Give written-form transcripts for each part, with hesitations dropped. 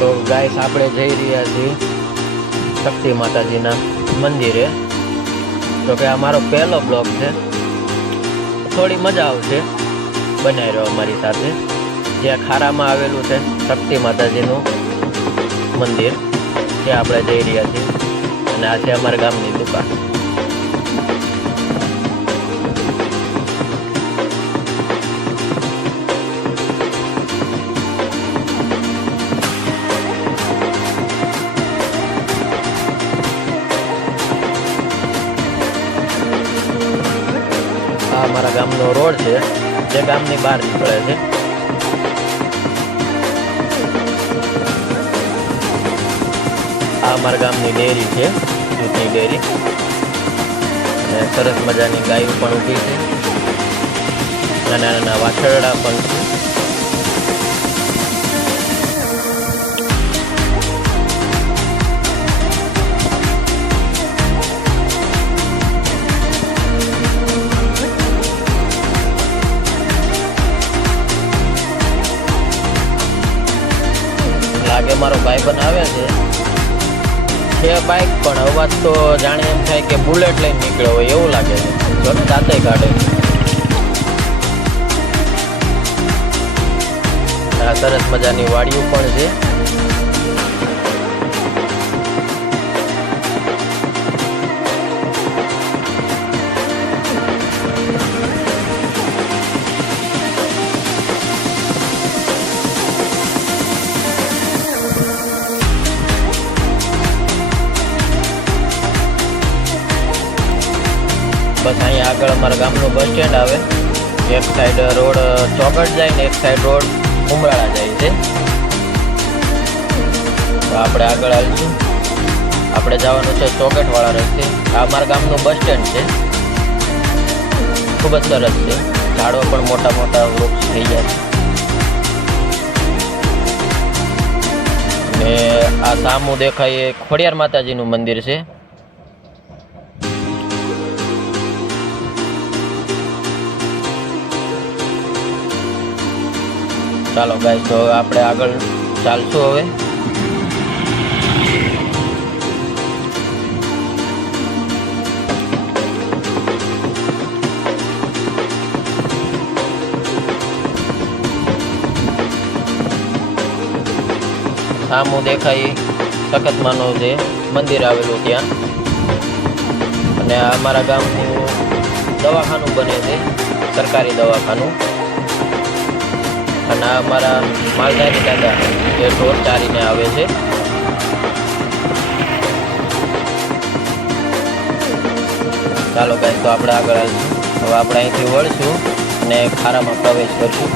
તો ગાઈસ આપણે જઈ રહ્યા છીએ શક્તિ માતાજીના મંદિરે. તો કે આ મારો પહેલો બ્લોગ છે, થોડી મજા આવશે, બનાવી રહ્યો અમારી સાથે. જ્યાં ખારામાં આવેલું છે શક્તિ માતાજીનું મંદિર, ત્યાં આપણે જઈ રહ્યા છીએ. અને આ છે અમારા ગામની દુકાન. આ અમારા ગામનો રોડ છે જે ગામની બહાર નીકળે છે. આ અમારા ગામની ડેરી છે, દૂધની ડેરી. અને સરસ મજાની ગાયો પણ ઊભી છે, નાના નાના વાછરડા પણ છે. લાગે મારો ભાઈ પણ આવે છે બાઇક, પણ અવાજ તો જાણે એમ થાય કે બુલેટ લઈને નીકળ્યો હોય એવું લાગે છે. જો ને દાંતે કાઢે. આ સરસ મજાની વાડીઓ પણ છે. બસ અહીંયા આગળ અમારા ગામનું બસ સ્ટેન્ડ આવે. એક સાઈડ રોડ ચોગટ જાય ને એક સાઈડ રોડ ઉમરાળા જાય છે. તો આપણે આગળ આવીશું. આપણે જવાનું છે ચોગટવાળા રસ્તે. આ અમારા ગામનું બસ સ્ટેન્ડ છે, ખૂબ જ સરસ છે. ઝાડો પણ મોટા મોટા વૃક્ષ થઈ ગયા છે. અને આ સામું દેખાય એ ખોડિયાર માતાજીનું મંદિર છે. ચાલો ગાઈસ, તો આપણે આગળ ચાલશું હવે. સામું દેખાય સખતમાનું જે મંદિર આવેલું ત્યાં. અને આ અમારા ગામનું દવાખાનું બને છે, સરકારી દવાખાનું. અને આ અમારા માલધારી દાદા જે ઢોર ચારીને આવે છે. ચાલો ગાઈસ, તો આપણે આગળ આવીશું. હવે આપણે અહીંથી વળશું અને ખારામાં પ્રવેશ કરશું.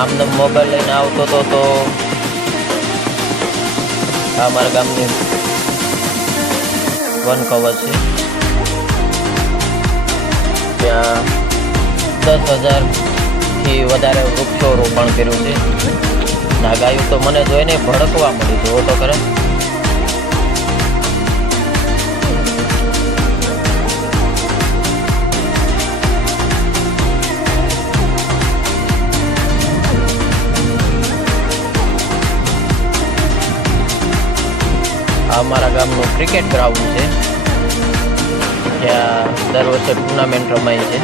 આમને મોબાઈલ લઈને આવતો હતો તો આ અમારા ગામની વન કવચ છે. ત્યાં 10,000 થી વધારે વૃક્ષો રોપણ કર્યું છે. ના ગાયું તો મને જોઈને ભડકવા મળી. જોવો તો ખરે. આ અમારા ગામનું ક્રિકેટ ગ્રાઉન્ડ છે, જ્યાં દર વર્ષે ટુર્નામેન્ટ રમાય છે.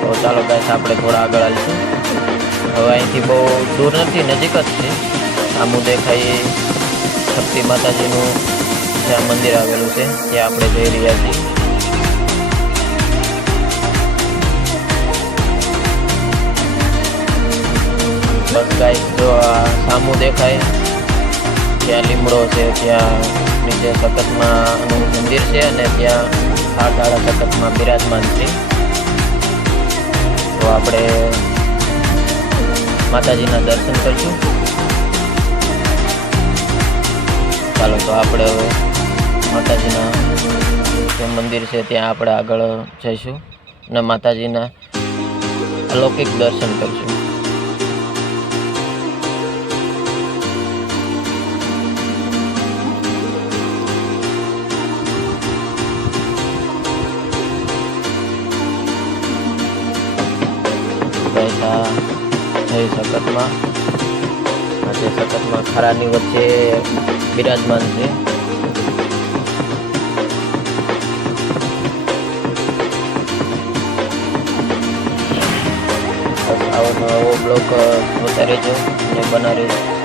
તો ચાલો ગાઈસ, આપણે થોડા આગળ આવીશું. હવે અહીંથી બહુ દૂર નથી, નજીક જ છે. સામું દેખાય શક્તિ માતાજીનું જ્યાં મંદિર આવેલું છે ત્યાં આપણે જઈ રહ્યા છીએ. બસ ગાઈસ, જો આ સામું દેખાય ત્યાં લીમડો છે, ત્યાં નીચે સખતમાનું મંદિર છે અને ત્યાં આ દાડા સખતમાં બિરાજમાન છે. તો આપણે માતાજીના દર્શન કરશું. ચાલો, તો આપણે હવે માતાજીના જે મંદિર છે ત્યાં આપણે આગળ જઈશું અને માતાજીના અલૌકિક દર્શન કરશું. છે સખતમાં. આજે સખતમાં ખરાની વચ્ચે બિરાજમાન છે. બસ આવો બ્લોગ જોતા રહેજો અને બનાવી